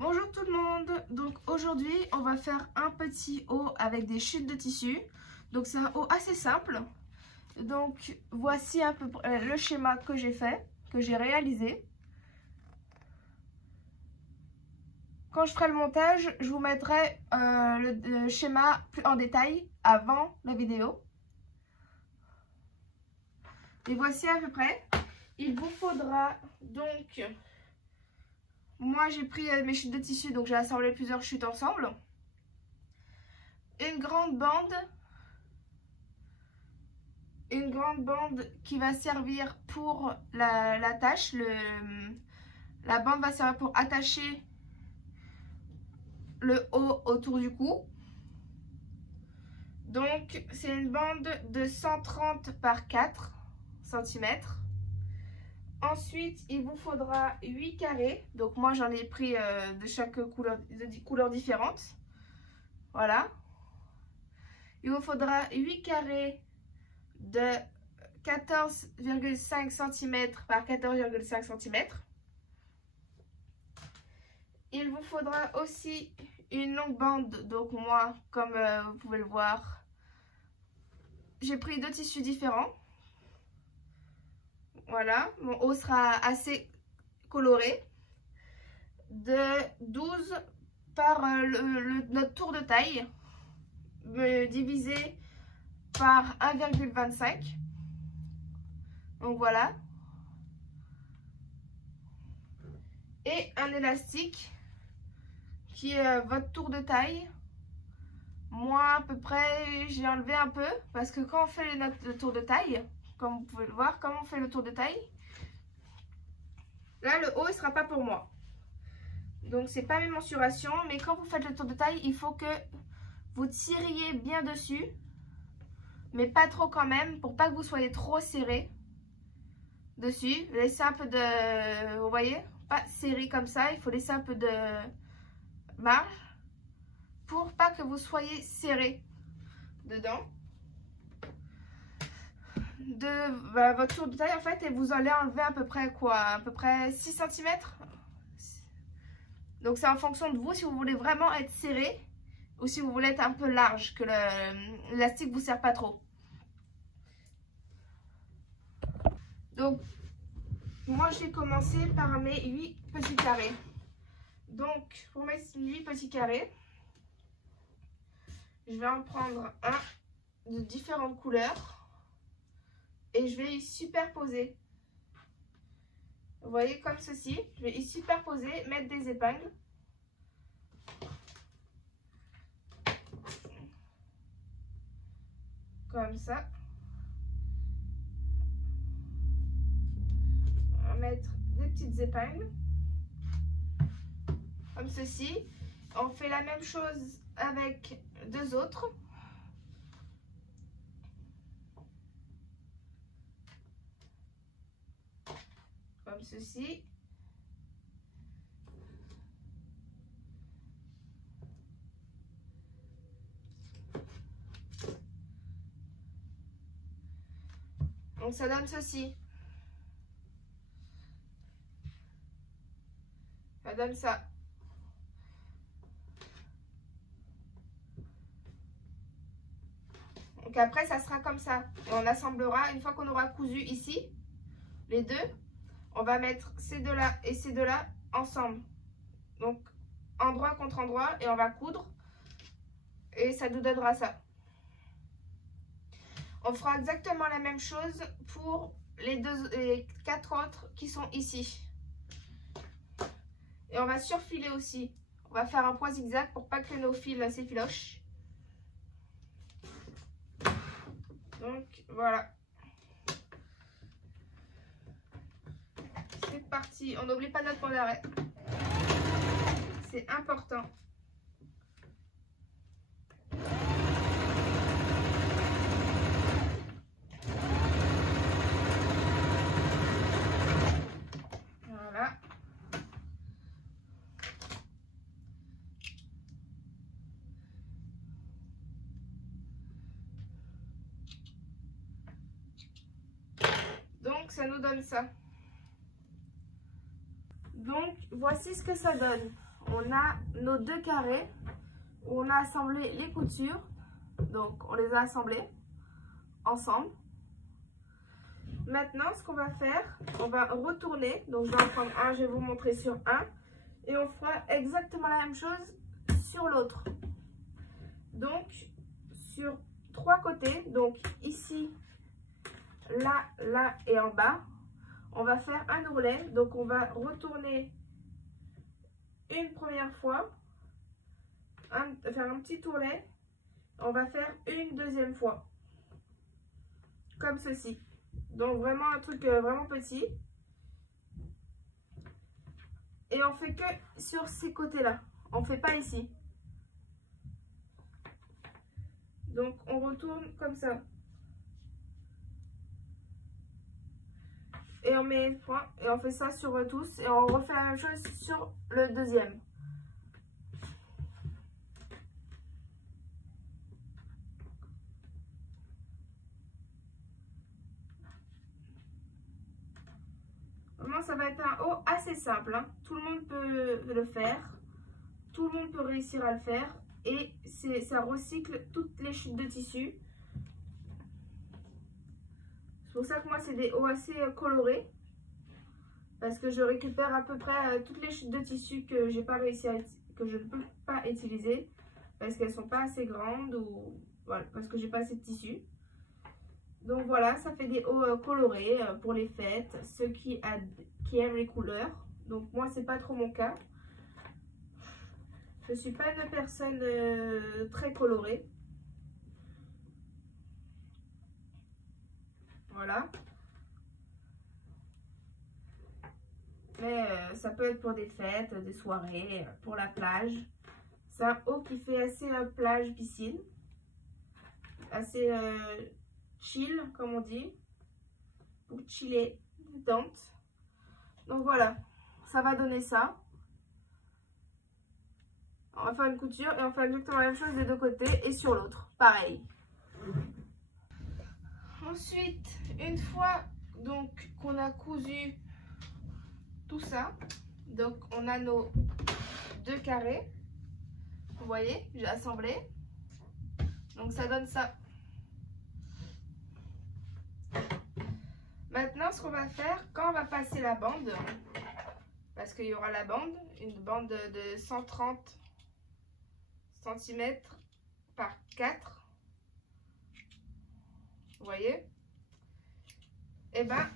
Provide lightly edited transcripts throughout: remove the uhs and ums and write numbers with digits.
Bonjour tout le monde, donc aujourd'hui on va faire un petit haut avec des chutes de tissu. Donc c'est un haut assez simple. Donc voici un peu le schéma que j'ai fait, que j'ai réalisé. Quand je ferai le montage, je vous mettrai le schéma plus en détail avant la vidéo. Et voici à peu près. Il vous faudra donc... Moi, j'ai pris mes chutes de tissu, donc j'ai assemblé plusieurs chutes ensemble. Une grande bande qui va servir pour l'attache. La bande va servir pour attacher le haut autour du cou. Donc, c'est une bande de 130 par 4 cm. Ensuite, il vous faudra 8 carrés. Donc moi, j'en ai pris de chaque couleur, de couleurs différentes. Voilà. Il vous faudra 8 carrés de 14,5 cm par 14,5 cm. Il vous faudra aussi une longue bande. Donc moi, comme vous pouvez le voir, j'ai pris deux tissus différents. Voilà, mon haut sera assez coloré. De 12 par notre tour de taille, divisé par 1,25. Donc voilà. Et un élastique qui est votre tour de taille. Moi, à peu près, j'ai enlevé un peu parce que quand on fait le tour de taille, comme vous pouvez le voir, comment on fait le tour de taille, là le haut il sera pas pour moi, donc c'est pas mes mensurations. Mais quand vous faites le tour de taille, il faut que vous tiriez bien dessus, mais pas trop quand même, pour pas que vous soyez trop serré dessus. Laissez un peu de, vous voyez, pas serré comme ça, il faut laisser un peu de marge pour pas que vous soyez serré dedans. Votre tour de taille en fait, et vous allez enlever à peu près quoi, à peu près 6 cm. Donc c'est en fonction de vous, si vous voulez vraiment être serré ou si vous voulez être un peu large, que l'élastique vous sert pas trop. Donc moi j'ai commencé par mes 8 petits carrés. Donc pour mes 8 petits carrés, je vais en prendre un de différentes couleurs. Et je vais y superposer. Vous voyez, comme ceci. Je vais y superposer, mettre des épingles. Comme ça. On va mettre des petites épingles. Comme ceci. On fait la même chose avec deux autres. Comme ceci. Donc ça donne ceci. Ça donne ça. Donc après ça sera comme ça. Et on assemblera une fois qu'on aura cousu ici les deux. On va mettre ces deux-là et ces deux-là ensemble. Donc, endroit contre endroit. Et on va coudre. Et ça nous donnera ça. On fera exactement la même chose pour les 4 autres qui sont ici. Et on va surfiler aussi. On va faire un point zigzag pour pas que nos fils s'effilochent. Donc, voilà. C'est parti, on n'oublie pas notre point d'arrêt. C'est important. Voilà. Donc ça nous donne ça. Donc voici ce que ça donne. on a nos 2 carrés où on a assemblé les coutures. Donc, on les a assemblés ensemble. Maintenant, ce qu'on va faire, on va retourner. Donc, je vais en prendre un, je vais vous montrer sur un. Et on fera exactement la même chose sur l'autre. Donc, sur 3 côtés, donc ici, là, là et en bas, on va faire un ourlet. Donc, on va retourner une première fois, faire un petit ourlet. On va faire une deuxième fois, comme ceci. Donc, vraiment un truc vraiment petit. Et on fait que sur ces côtés-là. On ne fait pas ici. Donc, on retourne comme ça. Et on met un point. Et on fait ça sur tous. Et on refait la même chose sur le deuxième. Vraiment, ça va être un haut assez simple. Hein. Tout le monde peut le faire. Tout le monde peut réussir à le faire. Et ça recycle toutes les chutes de tissu. C'est pour ça que moi, c'est des hauts assez colorés. Parce que je récupère à peu près toutes les chutes de tissu que j'ai pas réussi que je ne peux pas utiliser. Parce qu'elles sont pas assez grandes ou voilà, parce que j'ai pas assez de tissu. Donc voilà, ça fait des hauts colorés pour les fêtes, ceux qui aiment les couleurs. Donc moi, c'est pas trop mon cas. Je suis pas une personne très colorée. Voilà. Mais ça peut être pour des fêtes, des soirées, pour la plage. C'est un haut qui fait assez plage, piscine. Assez chill, comme on dit. Pour chiller, détente. Donc voilà, ça va donner ça. On va faire une couture et on fait exactement la même chose des deux côtés et sur l'autre. Pareil. Ensuite, une fois donc qu'on a cousu tout ça, donc on a nos 2 carrés. Vous voyez, j'ai assemblé. Donc ça donne ça. Maintenant, ce qu'on va faire, quand on va passer la bande, parce qu'il y aura la bande, une bande de 130 cm par 4. Vous voyez? Et ben,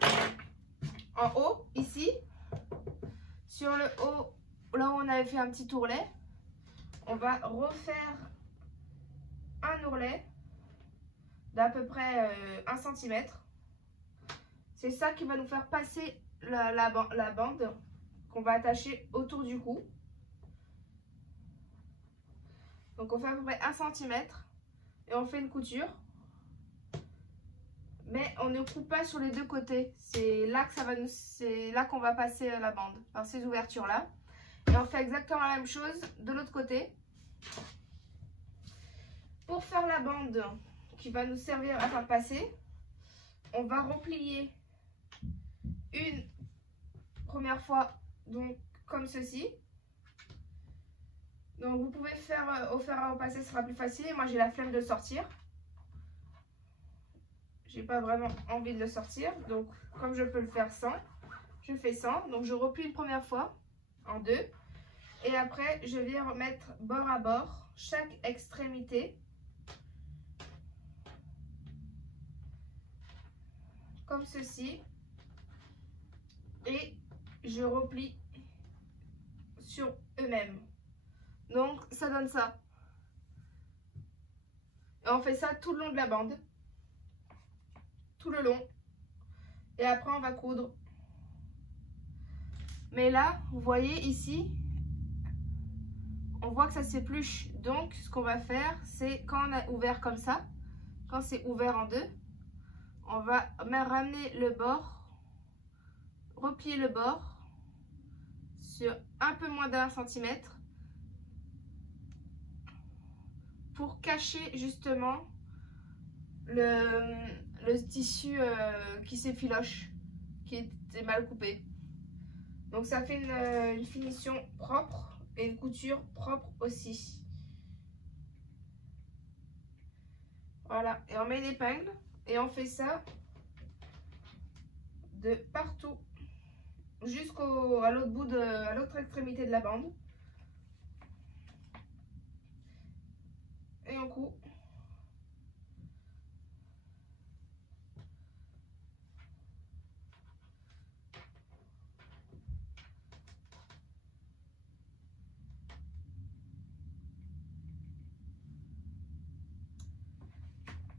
en haut, ici, sur le haut, là où on avait fait un petit ourlet, on va refaire un ourlet d'à peu près 1 cm. C'est ça qui va nous faire passer la bande qu'on va attacher autour du cou. Donc on fait à peu près 1 cm et on fait une couture. Mais on ne coupe pas sur les deux côtés. C'est là qu'on va passer la bande, par ces ouvertures là. Et on fait exactement la même chose de l'autre côté. Pour faire la bande qui va nous servir à faire passer, on va replier une première fois, donc comme ceci. Donc vous pouvez faire au fer à repasser, ce sera plus facile. Moi j'ai la flemme de sortir. J'ai pas vraiment envie de le sortir. Donc comme je peux le faire sans, je fais sans. Donc je replie une première fois en 2. Et après je viens remettre bord à bord chaque extrémité. Comme ceci. Et je replie sur eux-mêmes. Donc ça donne ça. Et on fait ça tout le long de la bande. Tout le long. Et après on va coudre. Mais là, vous voyez ici, on voit que ça s'épluche. Donc ce qu'on va faire, c'est quand on a ouvert comme ça, quand c'est ouvert en 2, on va ramener le bord, replier le bord sur un peu moins d'1 centimètre pour cacher justement le tissu qui s'effiloche, qui était mal coupé. Donc ça fait une finition propre et une couture propre aussi. Voilà, et on met l'épingle et on fait ça de partout jusqu'à l'autre bout à l'autre extrémité de la bande. Et on coud.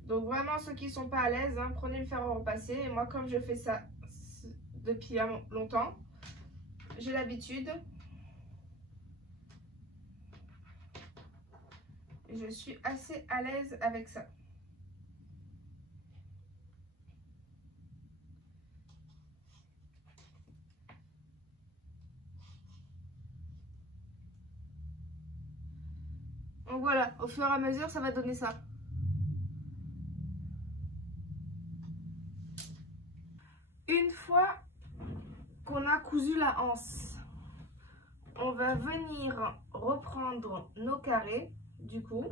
Donc vraiment, ceux qui ne sont pas à l'aise, hein, prenez le fer à repasser. Et moi, comme je fais ça depuis longtemps, j'ai l'habitude. Et je suis assez à l'aise avec ça. Donc voilà, au fur et à mesure, ça va donner ça. Une fois qu'on a cousu la anse, on va venir reprendre nos carrés. Du coup,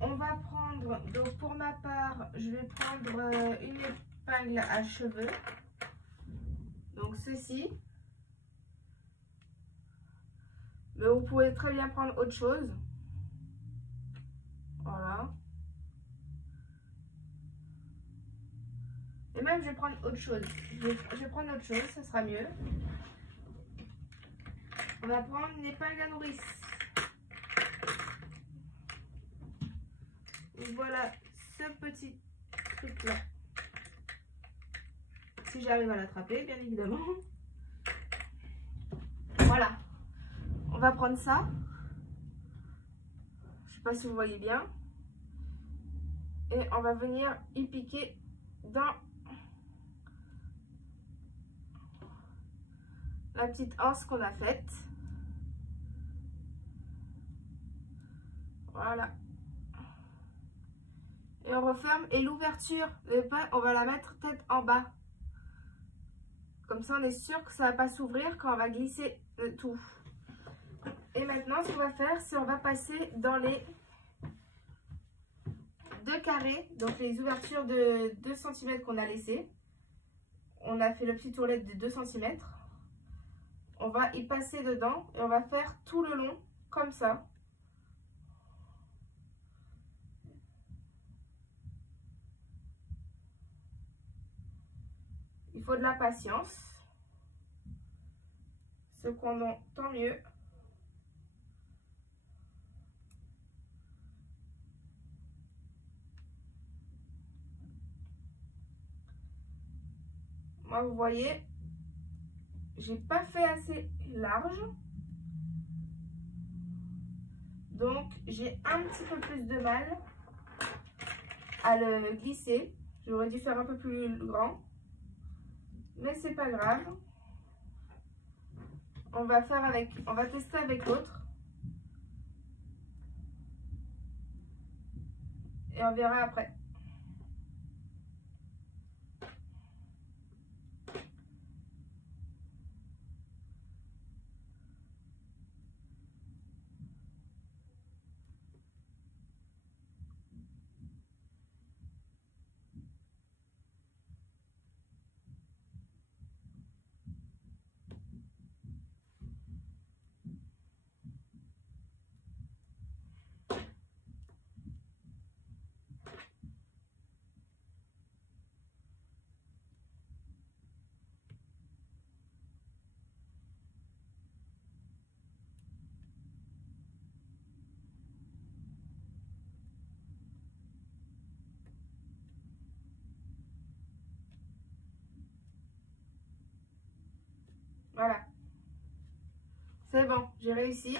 on va prendre, donc pour ma part, je vais prendre une épingle à cheveux. Donc ceci. Mais vous pouvez très bien prendre autre chose. Voilà. Et même je vais prendre autre chose. Je vais prendre autre chose, ça sera mieux. On va prendre une épingle à nourrice. Voilà ce petit truc là. Si j'arrive à l'attraper, bien évidemment. Voilà. On va prendre ça. Je ne sais pas si vous voyez bien. Et on va venir y piquer dans la petite anse qu'on a faite. Voilà. Et on referme. Et l'ouverture, on va la mettre tête en bas. Comme ça, on est sûr que ça ne va pas s'ouvrir quand on va glisser le tout. Et maintenant, ce qu'on va faire, c'est on va passer dans les deux carrés, donc les ouvertures de 2 cm qu'on a laissées. On a fait le petit tourlet de 2 cm. On va y passer dedans et on va faire tout le long comme ça. Il faut de la patience. Cependant, tant mieux. Moi, vous voyez, j'ai pas fait assez large. Donc, j'ai un petit peu plus de mal à le glisser. J'aurais dû faire un peu plus grand. Mais c'est pas grave. On va tester avec l'autre. Et on verra après. Voilà. C'est bon, j'ai réussi.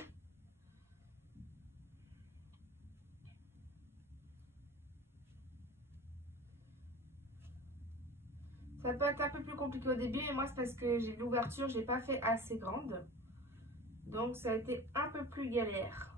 Ça peut être un peu plus compliqué au début, mais moi c'est parce que j'ai l'ouverture, je n'ai pas fait assez grande. Donc ça a été un peu plus galère.